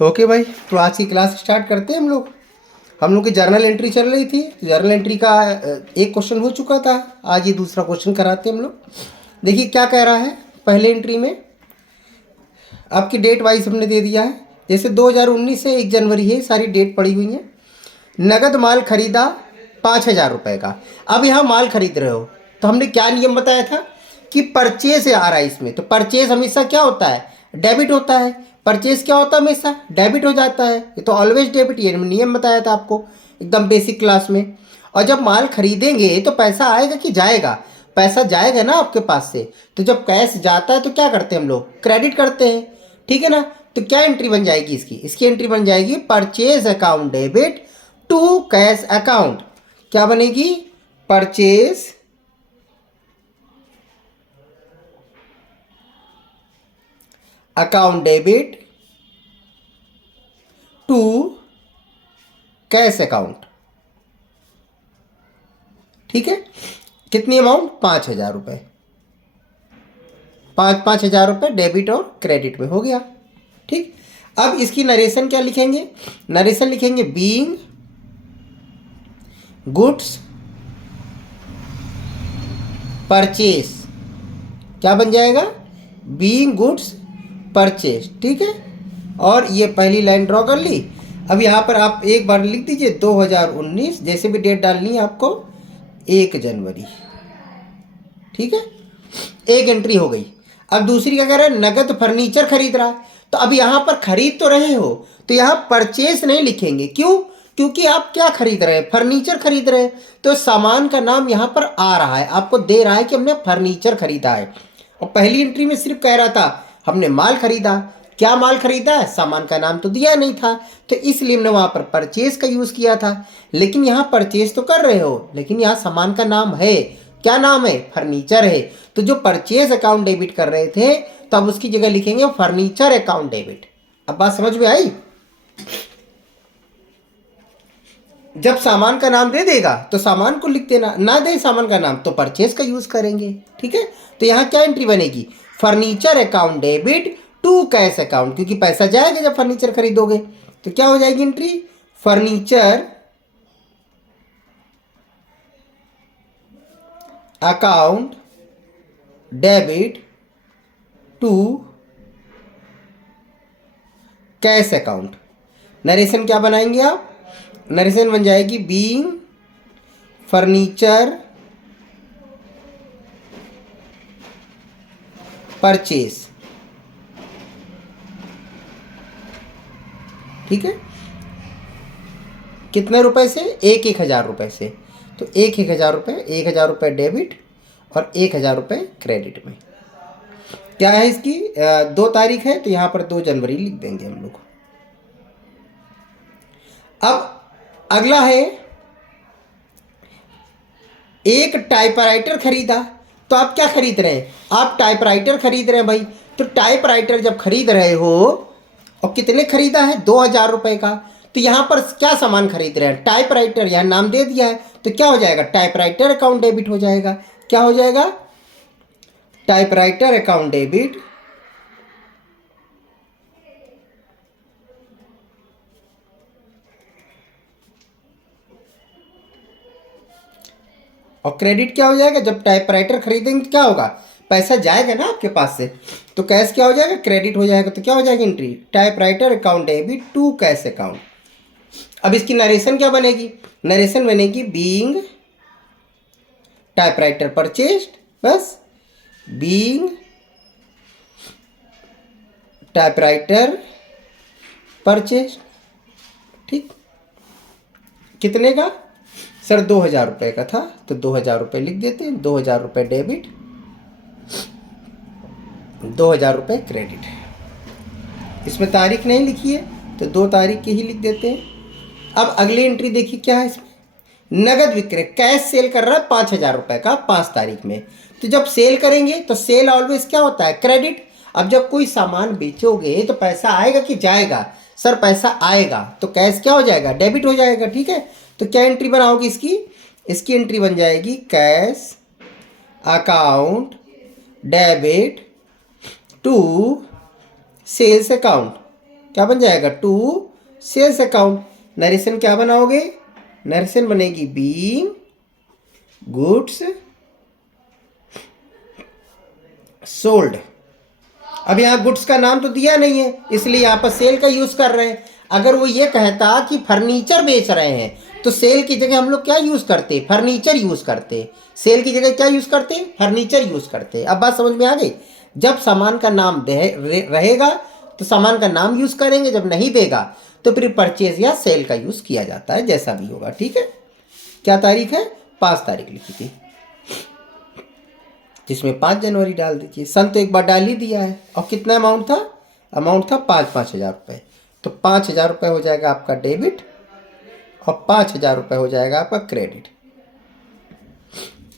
Okay भाई, तो आज की क्लास स्टार्ट करते हैं हम लोग की जर्नल एंट्री चल रही थी। जर्नल एंट्री का एक क्वेश्चन हो चुका था। आज ये दूसरा क्वेश्चन कराते हैं हम लोग। देखिए क्या कह रहा है। पहले एंट्री में आपकी डेट वाइज हमने दे दिया है। जैसे 2019 से 1 जनवरी है, सारी डेट पड़ी हुई है। नगद माल खरीदा 5,000 रुपये का। अब यहाँ माल खरीद रहे हो तो हमने क्या नियम बताया था कि परचेज आ रहा है इसमें। तो परचेज हमेशा क्या होता है, डेबिट होता है। परचेज क्या होता है, हमेशा डेबिट हो जाता है। ये तो ऑलवेज डेबिट, ये नियम बताया था आपको एकदम बेसिक क्लास में। और जब माल खरीदेंगे तो पैसा आएगा कि जाएगा, पैसा जाएगा ना आपके पास से। तो जब कैश जाता है तो क्या करते हैं हम लोग, क्रेडिट करते हैं, ठीक है ना। तो क्या एंट्री बन जाएगी इसकी एंट्री बन जाएगी purchase account debit to cash account. क्या बनेगी, purchase account debit to cash account. ठीक है, कितनी अमाउंट, 5,000 रुपये। 5,000 रुपये डेबिट और क्रेडिट में हो गया। ठीक, अब इसकी नरेशन क्या लिखेंगे, नरेशन लिखेंगे बीइंग गुड्स परचेस। क्या बन जाएगा, बीइंग गुड्स परचेस। ठीक है, और ये पहली लाइन ड्रॉ कर ली। अब यहाँ पर आप एक बार लिख दीजिए 2019, जैसे भी डेट डालनी है आपको, 1 जनवरी। ठीक है, एक एंट्री हो गई। अब दूसरी क्या कह रहा है, नगद फर्नीचर खरीद रहा है। तो अब यहाँ पर खरीद तो रहे हो तो यहाँ परचेस नहीं लिखेंगे। क्यों, क्योंकि आप क्या खरीद रहे हैं, फर्नीचर खरीद रहे हैं। तो सामान का नाम यहाँ पर आ रहा है, आपको दे रहा है कि हमने फर्नीचर खरीदा है। और पहली एंट्री में सिर्फ कह रहा था हमने माल खरीदा। क्या माल खरीदा है, सामान का नाम तो दिया नहीं था, तो इसलिए हमने वहाँ पर परचेज का यूज़ किया था। लेकिन यहाँ परचेज तो कर रहे हो, लेकिन यहाँ सामान का नाम है, क्या नाम है, फर्नीचर है। तो जो परचेज अकाउंट डेबिट कर रहे थे तो अब उसकी जगह लिखेंगे फर्नीचर अकाउंट डेबिट। अब बात समझ में आई। जब सामान का नाम दे देगा तो सामान को लिख देना, ना दे सामान का नाम तो परचेज का यूज करेंगे। ठीक है, तो यहाँ क्या एंट्री बनेगी, furniture account debit to cash account, क्योंकि पैसा जाएगा जब फर्नीचर खरीदोगे। तो क्या हो जाएगी entry, furniture account debit to cash account. Narration क्या बनाएंगे आप, नरेशन बन जाएगी बीइंग फर्नीचर परचेस। ठीक है, कितने रुपए से, 1,000 रुपये से। तो 1,000 रुपये, 1,000 रुपये डेबिट और 1,000 रुपये क्रेडिट में। क्या है इसकी 2 तारीख है तो यहाँ पर 2 जनवरी लिख देंगे हम लोग। अब अगला है, एक टाइपराइटर खरीदा। तो आप क्या खरीद रहे हैं, आप टाइपराइटर खरीद रहे हैं भाई। तो टाइपराइटर जब खरीद रहे हो और कितने खरीदा है, 2,000 रुपये का। तो यहाँ पर क्या सामान खरीद रहे हैं, टाइपराइटर, यहाँ नाम दे दिया है। तो क्या हो जाएगा, टाइपराइटर अकाउंट डेबिट हो जाएगा। क्या हो जाएगा, टाइपराइटर अकाउंट डेबिट और क्रेडिट क्या हो जाएगा, जब टाइपराइटर खरीदेंगे तो क्या होगा, पैसा जाएगा ना आपके पास से, तो कैश क्या हो जाएगा, क्रेडिट हो जाएगा। तो क्या हो जाएगी entry, typewriter account debit to cash account. अब इसकी नरेशन क्या बनेगी, नरेशन बनेगी बीइंग टाइपराइटर परचेस्ड, बस बीइंग टाइपराइटर परचेस्ड। ठीक, कितने का सर, 2,000 रुपये का था, तो 2,000 रुपये लिख देते हैं। 2,000 रुपये डेबिट, 2,000 रुपये क्रेडिट। इसमें तारीख नहीं लिखी है तो 2 तारीख की ही लिख देते हैं। अब अगली एंट्री देखिए क्या है इसमें, नगद विक्रय, कैश सेल कर रहा है 5,000 रुपये का 5 तारीख में। तो जब सेल करेंगे तो सेल ऑलवेज क्या होता है, क्रेडिट। अब जब कोई सामान बेचोगे तो पैसा आएगा कि जाएगा, सर पैसा आएगा, तो कैश क्या हो जाएगा, डेबिट हो जाएगा। ठीक है, तो क्या एंट्री बनाओगे इसकी एंट्री बन जाएगी cash account debit to sales account. क्या बन जाएगा, टू सेल्स अकाउंट। नरेशन क्या बनाओगे, नरेशन बनेगी बीइंग गुड्स सोल्ड। अब यहाँ गुड्स का नाम तो दिया नहीं है, इसलिए यहाँ पर सेल का यूज कर रहे हैं। अगर वो ये कहता कि फर्नीचर बेच रहे हैं तो सेल की जगह हम लोग क्या यूज करते, फर्नीचर यूज करते। सेल की जगह क्या यूज करते, फर्नीचर यूज करते। अब बात समझ में आ गई। जब सामान का नाम रहेगा तो सामान का नाम यूज करेंगे, जब नहीं देगा तो फिर परचेज या सेल का यूज किया जाता है, जैसा भी होगा। ठीक है, क्या तारीख है, 5 तारीख लिखी थी, जिसमें 5 जनवरी डाल दीजिए। सन तो एक बार डाल ही दिया है। और कितना अमाउंट था, अमाउंट था 5,000 रुपये। तो 5,000 रुपये हो जाएगा आपका डेबिट और 5,000 रुपये हो जाएगा आपका क्रेडिट।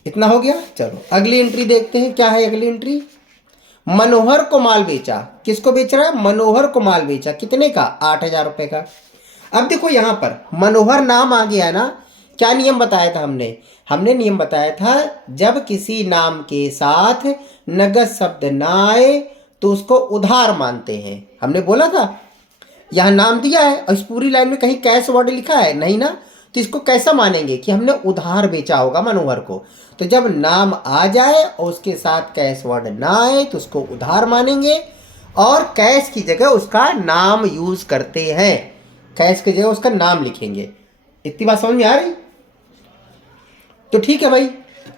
इतना हो गया। चलो अगली एंट्री देखते हैं, क्या है अगली एंट्री। मनोहर को माल बेचा। किसको बेच रहा है, मनोहर को माल बेचा। कितने का, 8,000 रुपये का। अब देखो यहाँ पर मनोहर नाम आ गया ना। क्या नियम बताया था हमने, हमने नियम बताया था जब किसी नाम के साथ नगद शब्द ना आए तो उसको उधार मानते हैं। हमने बोला था, यहाँ नाम दिया है और इस पूरी लाइन में कहीं कैश वर्ड लिखा है नहीं ना, तो इसको कैसा मानेंगे कि हमने उधार बेचा होगा मनोहर को। तो जब नाम आ जाए और उसके साथ कैश वर्ड ना आए तो उसको उधार मानेंगे और कैश की जगह उसका नाम यूज करते हैं। कैश की जगह उसका नाम लिखेंगे। इतनी बात समझ में आ रही। तो ठीक है भाई,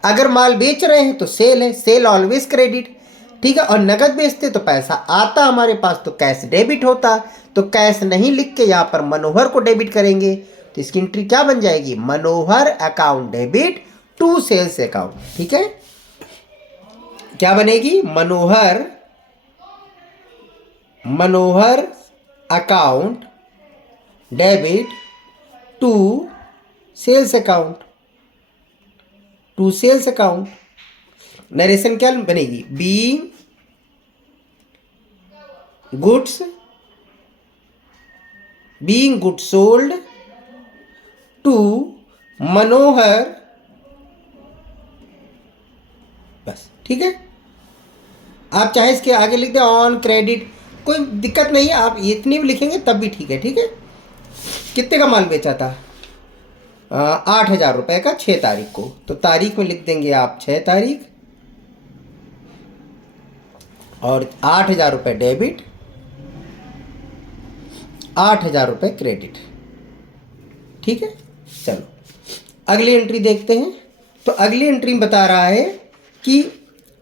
अगर माल बेच रहे हैं तो सेल है, सेल ऑलवेज क्रेडिट। ठीक है, और नगद बेचते तो पैसा आता हमारे पास तो कैश डेबिट होता। तो कैश नहीं लिख के यहाँ पर मनोहर को डेबिट करेंगे तो इसकी एंट्री क्या बन जाएगी, Manohar account debit to sales account. ठीक है, क्या बनेगी, Manohar account debit to sales account, to sales account. Narration क्या बनेगी, being goods sold to Manohar. बस ठीक है, आप चाहे इसके आगे लिख दें ऑन क्रेडिट, कोई दिक्कत नहीं है। आप इतनी भी लिखेंगे तब भी ठीक है। ठीक है, कितने का माल बेचा था, 8,000 रुपये का 6 तारीख को। तो तारीख में लिख देंगे आप 6 तारीख और 8,000 रुपये डेबिट, 8,000 रुपये क्रेडिट। ठीक है, चलो अगली एंट्री देखते हैं। तो अगली एंट्री में बता रहा है कि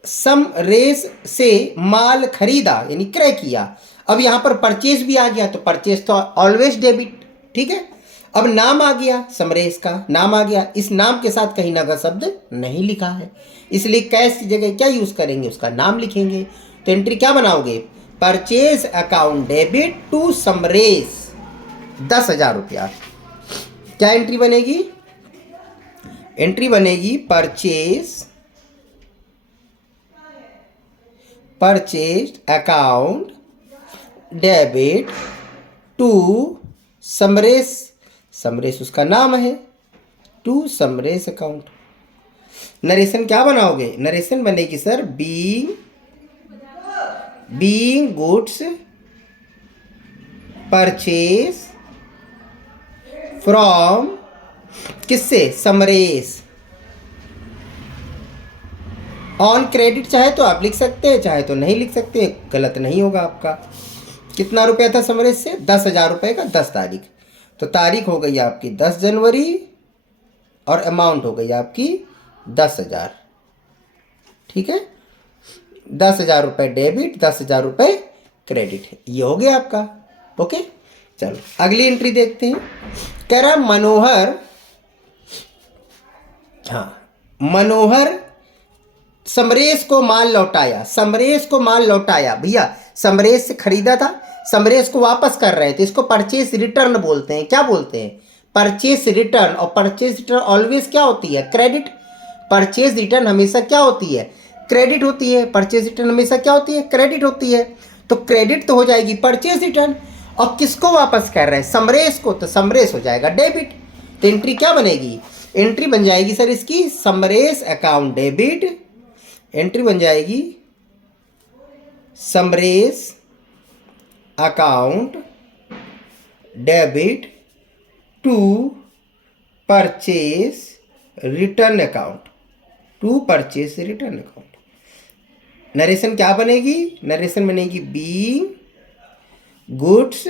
समरेश से माल खरीदा यानी क्रय किया। अब यहाँ पर परचेज भी आ गया तो परचेज तो ऑलवेज डेबिट। ठीक है, अब नाम आ गया, समरेश का नाम आ गया, इस नाम के साथ कहीं नगद शब्द नहीं लिखा है, इसलिए कैश की जगह क्या यूज करेंगे, उसका नाम लिखेंगे। तो एंट्री क्या बनाओगे, purchase account debit to Samaresh 10,000 रुपया। क्या एंट्री बनेगी, एंट्री बनेगी purchase account debit to Samaresh, Samaresh उसका नाम है, टू समरेश अकाउंट। नरेशन क्या बनाओगे, नरेशन बनेगी sir being goods purchase from, किससे, समरेश ऑन क्रेडिट। चाहे तो आप लिख सकते हैं, चाहे तो नहीं लिख सकते, गलत नहीं होगा आपका। कितना रुपया था समरेश से, 10,000 रुपये का 10 तारीख। तो तारीख हो गई आपकी 10 जनवरी और अमाउंट हो गई आपकी 10,000। ठीक है, 10,000 रुपये डेबिट, 10,000 रुपये क्रेडिट, ये हो गया आपका। ओके, चलो अगली एंट्री देखते हैं। कह रहा मनोहर, हाँ, मनोहर समरेश को माल लौटाया, समरेश को माल लौटाया। भैया समरेश से खरीदा था, समरेश को वापस कर रहे थे, इसको परचेस रिटर्न बोलते हैं। क्या बोलते हैं, परचेस रिटर्न। और परचेस रिटर्न ऑलवेज क्या होती है, क्रेडिट। परचेस रिटर्न हमेशा क्या होती है, क्रेडिट होती है। परचेस रिटर्न हमेशा क्या होती है, क्रेडिट होती है। तो क्रेडिट तो हो जाएगी परचेस रिटर्न, और किसको वापस कर रहे हैं, समरेश को, तो समरेश हो जाएगा डेबिट। तो एंट्री क्या बनेगी, एंट्री बन जाएगी सर इसकी समरेश अकाउंट डेबिट, एंट्री बन जाएगी Samaresh account debit to purchase return account, to purchase return account. Narration क्या बनेगी? नरेशन बनेगी बीइंग गुड्स